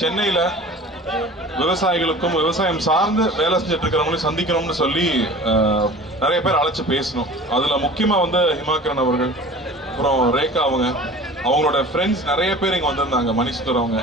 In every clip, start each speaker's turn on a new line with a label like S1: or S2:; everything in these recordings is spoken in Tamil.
S1: சென்னையில விவசாயிகளுக்கும் விவசாயம் சார்ந்து வேலை செஞ்சுட்டு இருக்கிறவங்களையும் சந்திக்கணும்னு சொல்லி நிறைய பேர் அழைச்சு பேசணும். அதுல முக்கியமா வந்து ஹிமாக்கரன் அவர்கள் அப்புறம் ரேகா அவங்க அவங்களோட ஃப்ரெண்ட்ஸ் நிறைய பேர் இங்க வந்திருந்தாங்க மணிசுந்தர் அவங்க.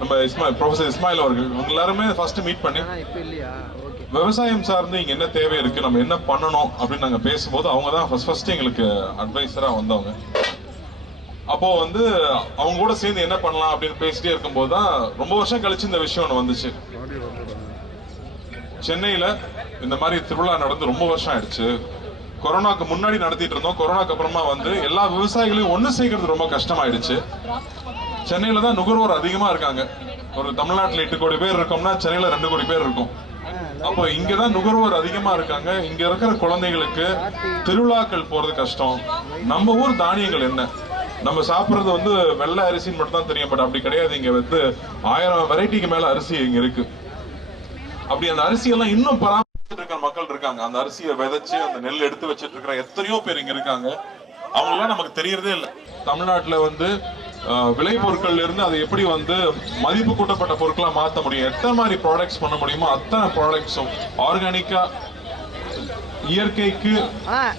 S1: நம்ம இஸ்மாயில் ப்ரொஃபசர் இஸ்மாயில் அவர்கள் இவங்க எல்லாருமே ஃபர்ஸ்ட் மீட் பண்ணி விவசாயம் சார்ந்து இங்க என்ன தேவை இருக்கு நம்ம என்ன பண்ணணும் அப்படின்னு நாங்க பேசும்போது அவங்க தான் ஃபர்ஸ்ட் ஃபர்ஸ்ட் எங்களுக்கு அட்வைசரா வந்தவங்க. அப்போ வந்து அவங்க கூட சேர்ந்து என்ன பண்ணலாம் அப்படின்னு பேசிட்டே இருக்கும்போது தான் ரொம்ப வருஷம் கழிச்சு இந்த விஷயம் ஒன்று வந்துச்சு. சென்னையில இந்த மாதிரி திருவிழா நடந்து ரொம்ப வருஷம் ஆயிடுச்சு. கொரோனாக்கு முன்னாடி நடத்திட்டு இருந்தோம். கொரோனாக்கு அப்புறமா வந்து எல்லா விவசாயிகளையும் ஒன்று சேர்க்கறது ரொம்ப கஷ்டமாயிடுச்சு. சென்னையில தான் நுகர்வோர் அதிகமா இருக்காங்க. ஒரு தமிழ்நாட்டில் எட்டு கோடி பேர் இருக்கோம்னா சென்னையில ரெண்டு கோடி பேர் இருக்கும். அப்போ இங்கதான் நுகர்வோர் அதிகமா இருக்காங்க. இங்க இருக்கிற குழந்தைகளுக்கு திருவிழாக்கள் போறது கஷ்டம். நம்ம ஊர் தானியங்கள் என்ன? நம்ம சாப்பிட்றது வந்து வெள்ளை அரிசின்னு மட்டும் தான் தெரியும் பட் அப்படி கிடையாது. இங்கே வந்து ஆயிரம் வெரைட்டிக்கு மேலே அரிசி இங்கே இருக்கு. அப்படி அந்த அரிசியெல்லாம் இன்னும் பராமரிச்சுட்டு இருக்கிற மக்கள் இருக்காங்க. அந்த அரிசியை விதைச்சு அந்த நெல் எடுத்து வச்சிட்டு இருக்கிற எத்தனையோ பேர் இங்கே இருக்காங்க. அவங்களாம் நமக்கு தெரியறதே இல்லை. தமிழ்நாட்டில் வந்து விளை விளைபொருட்கள்ல இருந்து அதை எப்படி வந்து மதிப்பு கூட்டப்பட்ட பொருட்களாக மாற்ற முடியும்? எத்தனை மாதிரி ப்ராடக்ட்ஸ் பண்ண முடியுமோ அத்தனை ப்ராடக்ட்ஸும் ஆர்கானிக்காக இயற்கைக்கு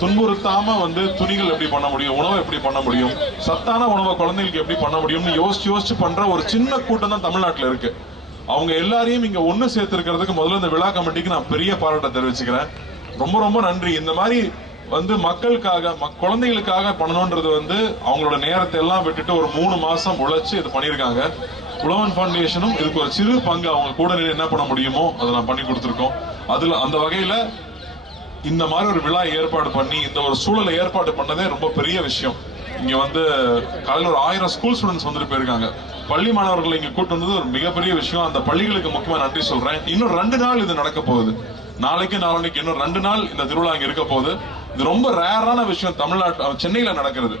S1: துன்புறுத்தாம வந்து துணிகள் எப்படி பண்ண முடியும்? உணவை எப்படி பண்ண முடியும்? சத்தான உணவை குழந்தைகளுக்கு எப்படி பண்ண முடியும்னு யோசிச்சு யோசிச்சு பண்ற ஒரு சின்ன கூட்டம் தான் தமிழ்நாட்டுல இருக்கு. அவங்க எல்லாரையும் இங்க ஒண்ணு சேர்த்திருக்கிறதுக்கு முதல்ல இந்த விழா கமிட்டிக்கு நான் பெரிய பாராட்ட தெரிவிச்சுக்கிறேன். ரொம்ப ரொம்ப நன்றி. இந்த மாதிரி வந்து மக்களுக்காக மக்- குழந்தைகளுக்காக பண்ணணும்ன்றது வந்து அவங்களோட நேரத்தை எல்லாம் விட்டுட்டு ஒரு மூணு மாசம் உழைச்சு இது பண்ணியிருக்காங்க. உழவன் ஃபவுண்டேஷனும் இதுக்கு ஒரு சிறு பங்கு அவங்க கூட என்ன பண்ண முடியுமோ அதை நான் பண்ணி கொடுத்துருக்கோம். அதுல அந்த வகையில இந்த மாதிரி ஒரு விழா ஏற்பாடு பண்ணி இந்த ஒரு சூழலை ஏற்பாடு பண்ணதே ரொம்ப பெரிய விஷயம். இங்க வந்து காலையில் ஒரு ஆயிரம் ஸ்கூல் ஸ்டூடெண்ட்ஸ் வந்துட்டு போயிருக்காங்க. பள்ளி மாணவர்களை இங்க கூட்டு வந்தது ஒரு மிகப்பெரிய விஷயம். அந்த பள்ளிகளுக்கு முக்கியமா நன்றி சொல்றேன். இன்னும் ரெண்டு நாள் இது நடக்க போகுது. நாளைக்கு நாளைக்கு இன்னும் ரெண்டு நாள் இந்த திருவிழா இங்க இருக்க போகுது. இது ரொம்ப ரேரான விஷயம் தமிழ்நாட்டு சென்னையில நடக்கிறது.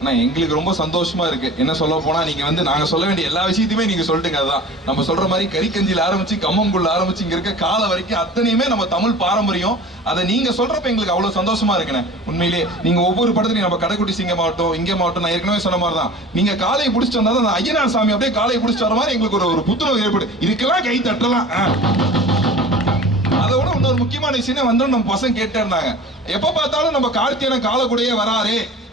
S2: ஆனால் எங்களுக்கு ரொம்ப சந்தோஷமா இருக்கு. என்ன சொல்ல போனா நீங்க வந்து நாங்க சொல்ல வேண்டிய எல்லா விஷயத்தையுமே நீங்க சொல்லிட்டுங்க அதுதான் நம்ம சொல்ற மாதிரி கறிக்கஞ்சியில் ஆரம்பிச்சு கம்மங்குள்ள ஆரம்பிச்சு இங்க இருக்க கால வரைக்கும் அத்தனையுமே நம்ம தமிழ் பாரம்பரியம். அதை நீங்க சொல்றப்ப எங்களுக்கு அவ்வளவு சந்தோஷமா இருக்குண்ணே. உண்மையிலேயே நீங்க ஒவ்வொரு படத்துலையும் நம்ம கடைக்குட்டி சிங்க மாவட்டம் இங்கே மாவட்டம் நான் ஏற்கனவே சொன்ன மாதிரி தான் நீங்க காலையை பிடிச்சிட்டு வந்தா அந்த ஐயனார் சாமி அப்படியே காலையை பிடிச்சிட்டு வர மாதிரி எங்களுக்கு ஒரு ஒரு புத்துணர்வு ஏற்படும் இதுக்கெல்லாம் கை தட்டலாம். ஆ. இன்னொரு முக்கியமான விஷயம் வந்து நம்ம பசங்க கேட்டு இருந்தாங்க. எப்ப பார்த்தாலும் நம்ம கார்த்தியான காலக்குடையே வராரே.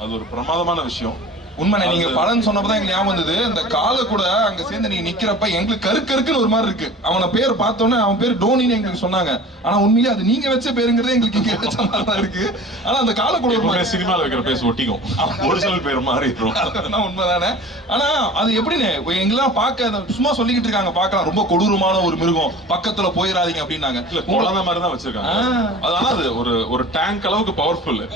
S1: அது ஒரு பிரமாதமான விஷயம்.
S2: உண்மை நீங்க படம் சொன்னப்பதான் எங்களுக்கு ஞாபகம் வந்தது. இந்த காலை கூட அங்க சேர்ந்து நீங்க நிக்கிறப்ப எங்களுக்கு கருக்கு கருக்குன்னு ஒரு மாதிரி இருக்கு. அவன பேர் பார்த்தோன்னே அவன் பேர் டோனின்னு எங்களுக்கு சொன்னாங்க. ஆனா உண்மையிலே அது நீங்க வச்ச பேருங்கிறதே எங்களுக்கு இங்க வச்ச மாதிரி இருக்கு. ஆனா அந்த காலை கூட ஒரு மாதிரி
S1: சினிமால வைக்கிற பேஸ் ஒட்டிக்கும். ஒரிஜினல் பேர்
S2: அதெல்லாம் உண்மைதானே? ஆனா அது எப்படின்னு எங்கெல்லாம் பார்க்க சும்மா சொல்லிக்கிட்டு இருக்காங்க பார்க்கலாம். ரொம்ப கொடூரமான ஒரு மிருகம். பக்கத்துல போயிடாதீங்க அப்படின்னாங்க.
S1: குழந்தை மாதிரி தான் வச்சிருக்காங்க.
S2: ஆ.
S1: அது ஆனா அது ஒரு ஒரு டேங்க் அளவுக்கு பவர்ஃபுல்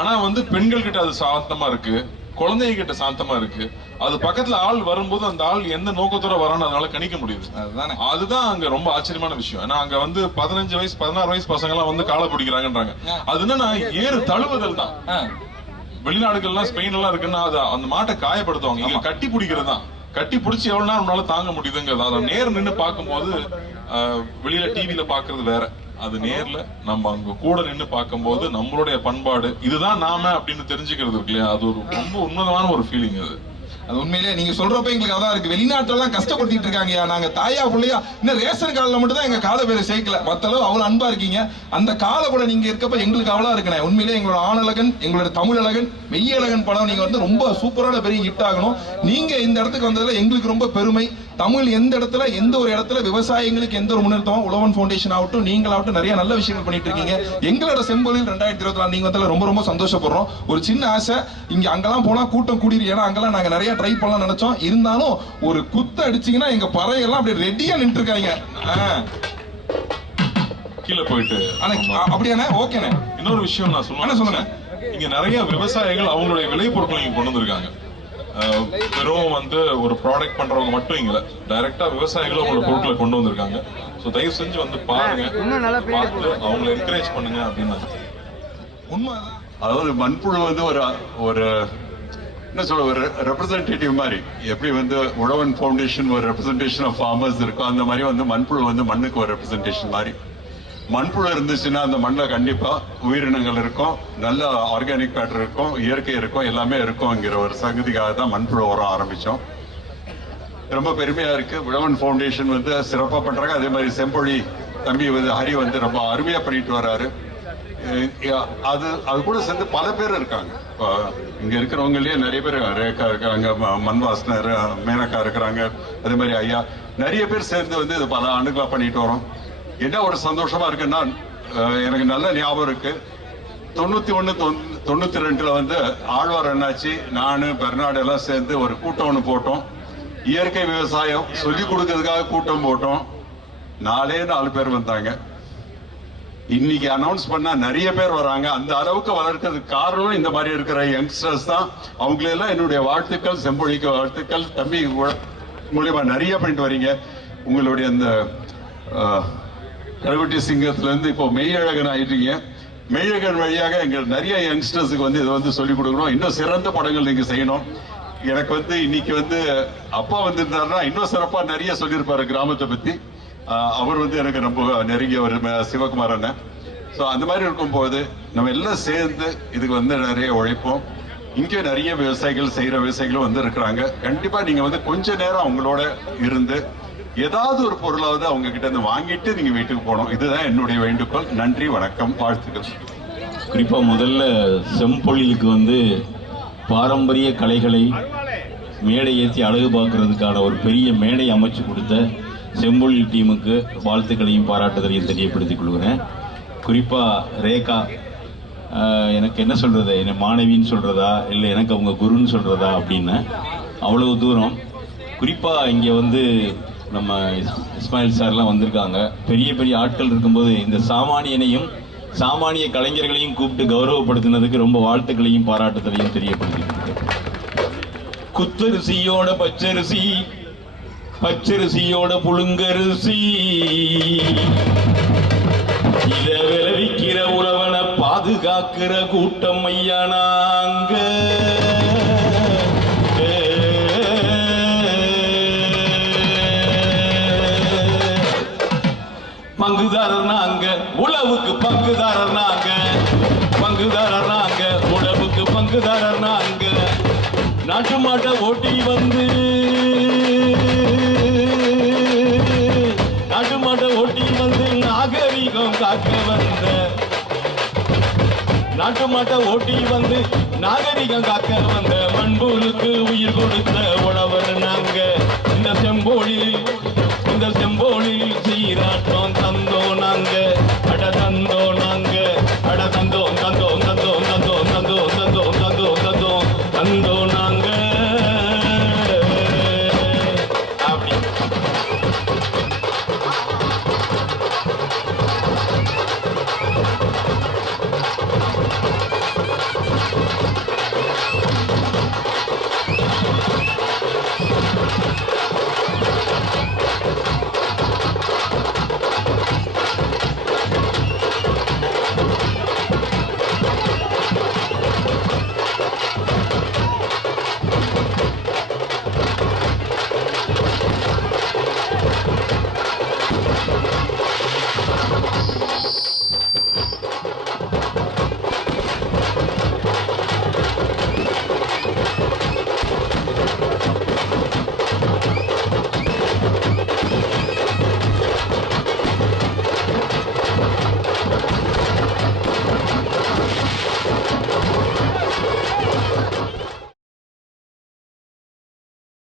S1: ஆனா வந்து பெண்கள் கிட்ட அது சாந்தமா இருக்கு குழந்தைங்க கிட்ட சாந்தமா இருக்கு. அது பக்கத்துல ஆள் வரும்போது அந்த ஆள் எந்த நோக்கத்தோட வரான்னு அதனால கணிக்க முடியுது.
S2: அதுதானே.
S1: அதுதான் அங்க ரொம்ப ஆச்சரியமான விஷயம். ஏன்னா அங்க வந்து பதினஞ்சு வயசு பதினாறு வயசு பசங்க எல்லாம் வந்து காலை பிடிக்கிறாங்கன்றாங்க. அது என்னன்னா ஏறு தழுவுதல் தான். வெளிநாடுகள்லாம் ஸ்பெயின் எல்லாம் இருக்குன்னா அது அந்த மாட்டை காயப்படுத்துவாங்க. இங்க கட்டி பிடிக்கிறது தான். கட்டி பிடிச்சி எவ்வளவு நேரம் உன்னால தாங்க முடியுதுங்கிறது. அதை நேர் நின்னு பார்க்கும்போது வெளியில டிவில பாக்குறது வேற. அது நேர்ல நம்ம அங்க கூட நின்று பார்க்கும்போது நம்மளுடைய பண்பாடு இதுதான் நாம அப்படின்னு தெரிஞ்சுக்கிறது இருக்கு இல்லையா? அது ஒரு ரொம்ப உன்னதமான ஒரு ஃபீலிங் அது.
S2: அது உண்மையிலேயே நீங்க சொல்றப்ப எங்களுக்கு அதான் இருக்கு. வெளிநாட்டுலாம் கஷ்டப்படுத்திட்டு இருக்காங்கயா நாங்க தாயா பிள்ளையா இன்னும் ரேஷன் கார்டில் மட்டும் தான் எங்க கால பேரை சேர்க்கல. மத்தளவு அவ்வளவு அன்பா இருக்கீங்க. அந்த காலை கூட நீங்க இருக்கப்ப எங்களுக்கு அவ்வளவு இருக்கணே. உண்மையிலேயே எங்களோட ஆணழகன் எங்களோட தமிழழகன் மெய்யழகன் படம் நீங்க வந்து ரொம்ப சூப்பரான பெரிய ஹிட் ஆகணும். நீங்க இந்த இடத்துக்கு வந்ததுல எங்களுக்கு ரொம்ப பெருமை. தமிழ் எந்த இடத்துல எந்த ஒரு இடத்துல விவசாயிகளுக்கு எந்த ஒரு முன்னெடுத்தோம் உழவன் ஃபவுண்டேஷன் ஆகட்டும் நீங்களாகட்டும் நிறைய நல்ல விஷயங்கள் பண்ணிட்டு இருக்கீங்க. எங்களோட செம்பொழில் ரெண்டாயிரத்தி இருபத்தி நாலு நீங்க ரொம்ப ரொம்ப சந்தோஷப்படுறோம். ஒரு சின்ன ஆசை இங்க அங்கெல்லாம் போனா கூட்டம் கூடிரு ஏன்னா அங்கெல்லாம் நாங்க நிறைய ட்ரை பண்ணலாம் நினைச்சோம். இருந்தாலும் ஒரு குத்த அடிச்சீங்கன்னா எங்க பறையெல்லாம் அப்படியே ரெடியா நின்று இருக்காங்க
S1: கீழே போயிட்டு.
S2: அப்படியாண்ணே? ஓகேண்ணே.
S1: இன்னொரு விஷயம் நான் சொல்லணும்
S2: சொல்லுங்க.
S1: இங்க நிறைய விவசாயிகள் அவங்களுடைய விளைபொருட்களை இங்க கொண்டு வந்திருக்காங்க. வெறும் வந்து ஒரு ப்ராடக்ட் பண்றவங்க மட்டும் இங்க டைரக்டா விவசாயிகளும் அவங்களோட பொருட்களை கொண்டு வந்திருக்காங்க. சோ தயவு செஞ்சு வந்து பாருங்க.
S3: இன்னும் நல்லா பின்னாடி
S1: பார்த்து அவங்களை என்கரேஜ் பண்ணுங்க அப்படின்னு
S2: உண்மைதான்
S4: அதாவது மண்புழு வந்து ஒரு ஒரு என்ன சொல்ல ஒரு ரெப்ரசன்டேட்டிவ் மாதிரி. எப்படி வந்து உழவன் ஃபவுண்டேஷன் ஒரு ரெப்ரசன்டேஷன் ஆஃப் ஃபார்மர்ஸ் இருக்கும் அந்த மாதிரி வந்து மண்புழு வந்து மண்ணுக்கு ஒரு ரெப்ரசன்டேஷன் மாதிரி. மண்புழு இருந்துச்சுன்னா அந்த மண்ணில் கண்டிப்பாக உயிரினங்கள் இருக்கும். நல்ல ஆர்கானிக் பேட்டர் இருக்கும் இயற்கை இருக்கும் எல்லாமே இருக்கும்ங்கிற ஒரு சங்கதிக்காக தான் மண்புழு உரம் ஆரம்பித்தோம். ரொம்ப பெருமையாக இருக்கு. விழவன் ஃபவுண்டேஷன் வந்து சிறப்பாக பண்ணுறாங்க அதே மாதிரி செம்பொழி தம்பி வந்து ஹரி வந்து ரொம்ப அருமையாக பண்ணிட்டு வர்றாரு அது அது கூட சேர்ந்து பல பேர் இருக்காங்க. இப்போ இங்கே இருக்கிறவங்களே நிறைய பேர் ரேகா இருக்காங்க மண்வாசனர் மேனக்கா இருக்கிறாங்க. அதே மாதிரி ஐயா நிறைய பேர் சேர்ந்து வந்து இது பல ஆண்டுகளாக பண்ணிட்டு வரோம். என்ன ஒரு சந்தோஷமா இருக்குன்னா எனக்கு நல்ல ஞாபகம் இருக்கு. தொண்ணூத்தி ஒன்னு தொண்ணூத்தி ரெண்டுல வந்து ஆழ்வார் என்னாச்சு நானு பெர்னாடு எல்லாம் சேர்ந்து ஒரு கூட்டம் ஒன்று போட்டோம். இயற்கை விவசாயம் சொல்லி கொடுக்கறதுக்காக கூட்டம் போட்டோம். நாலே நாலு பேர் வந்தாங்க. இன்னைக்கு அனௌன்ஸ் பண்ணா நிறைய பேர் வராங்க. அந்த அளவுக்கு வளர்க்கறதுக்கு காரணம் இந்த மாதிரி இருக்கிற யங்ஸ்டர்ஸ் தான். அவங்களெல்லாம் என்னுடைய வாழ்த்துக்கள் செம்பொழிக்கு வாழ்த்துக்கள். தம்பி மூலியமா நிறைய பண்ணிட்டு வரீங்க. உங்களுடைய அந்த கருவட்டி சிங்கத்துல இருந்து இப்போ மெய்யழகன் ஆயிட்டீங்க. மெய்யழகன் வழியாக எங்கள் நிறைய யங்ஸ்டர்ஸுக்கு வந்து இதை வந்து சொல்லிக் கொடுக்கணும். இன்னும் சிறந்த படங்கள் நீங்க செய்யணும். எனக்கு வந்து இன்னைக்கு வந்து அப்பா வந்திருந்தாருன்னா இன்னும் சிறப்பா நிறைய சொல்லியிருப்பாரு கிராமத்தை பத்தி. அவர் வந்து எனக்கு ரொம்ப நெருங்கிய ஒரு சிவகுமார் அண்ணன். ஸோ அந்த மாதிரி இருக்கும்போது நம்ம எல்லாம் சேர்ந்து இதுக்கு வந்து நிறைய உழைப்போம். இங்கே நிறைய விவசாயிகள் செய்கிற விவசாயிகளும் வந்து இருக்கிறாங்க கண்டிப்பாக நீங்கள் வந்து கொஞ்ச நேரம் அவங்களோட இருந்து ஏதாவது ஒரு பொருளாவது அவங்க கிட்ட இருந்து வாங்கிட்டு நீங்க வீட்டுக்கு போகணும். இதுதான் என்னுடைய வேண்டுகோள். நன்றி வணக்கம் வாழ்த்துக்கள்.
S5: குறிப்பா முதல்ல செம்பொழிலுக்கு வந்து பாரம்பரிய கலைகளை மேடை ஏற்றி அழகு பார்க்கறதுக்கான ஒரு பெரிய மேடை அமைச்சு கொடுத்த செம்பொழில் டீமுக்கு வாழ்த்துக்களையும் பாராட்டுதலையும் தெரியப்படுத்திக் கொள்கிறேன். குறிப்பாக ரேகா எனக்கு என்ன சொல்கிறது என்னை மாணவின்னு சொல்கிறதா இல்லை எனக்கு அவங்க குருன்னு சொல்கிறதா அப்படின்னு. அவ்வளவு தூரம். குறிப்பாக இங்கே வந்து நம்ம இஸ்மாயில் சார்லாம் வந்திருக்காங்க. பெரிய பெரிய ஆட்கள் இருக்கும்போது இந்த சாமானியனையும் சாமானிய கலைஞர்களையும் கூப்பிட்டு கௌரவப்படுத்தினதுக்கு ரொம்ப வாழ்த்துக்களையும் பாராட்டுதலையும் தெரியப்படுத்திக்கிறேன் குத்தரிசியோட பச்சரிசி பச்சரிசியோட புழுங்கரிசி. இத விளைவிக்கிற உழவனை பாதுகாக்கிற கூட்டம் ஐயா நாங்க. பங்குதாரர் நாங்க உழவுக்கு பங்குதாரர் நாங்க. பங்குதாரர் நாங்க உழவுக்கு பங்குதாரர் நாங்க. நாட்டு மாட்டை ஓட்டி வந்து நாட்டு மாட்டை ஓட்டி வந்து நாகரிகம் காக்க வந்த. நாட்டு மாட்டை ஓட்டி வந்து நாகரிகம் காக்க வந்த. மண்புழுக்கு உயிர் கொடுத்து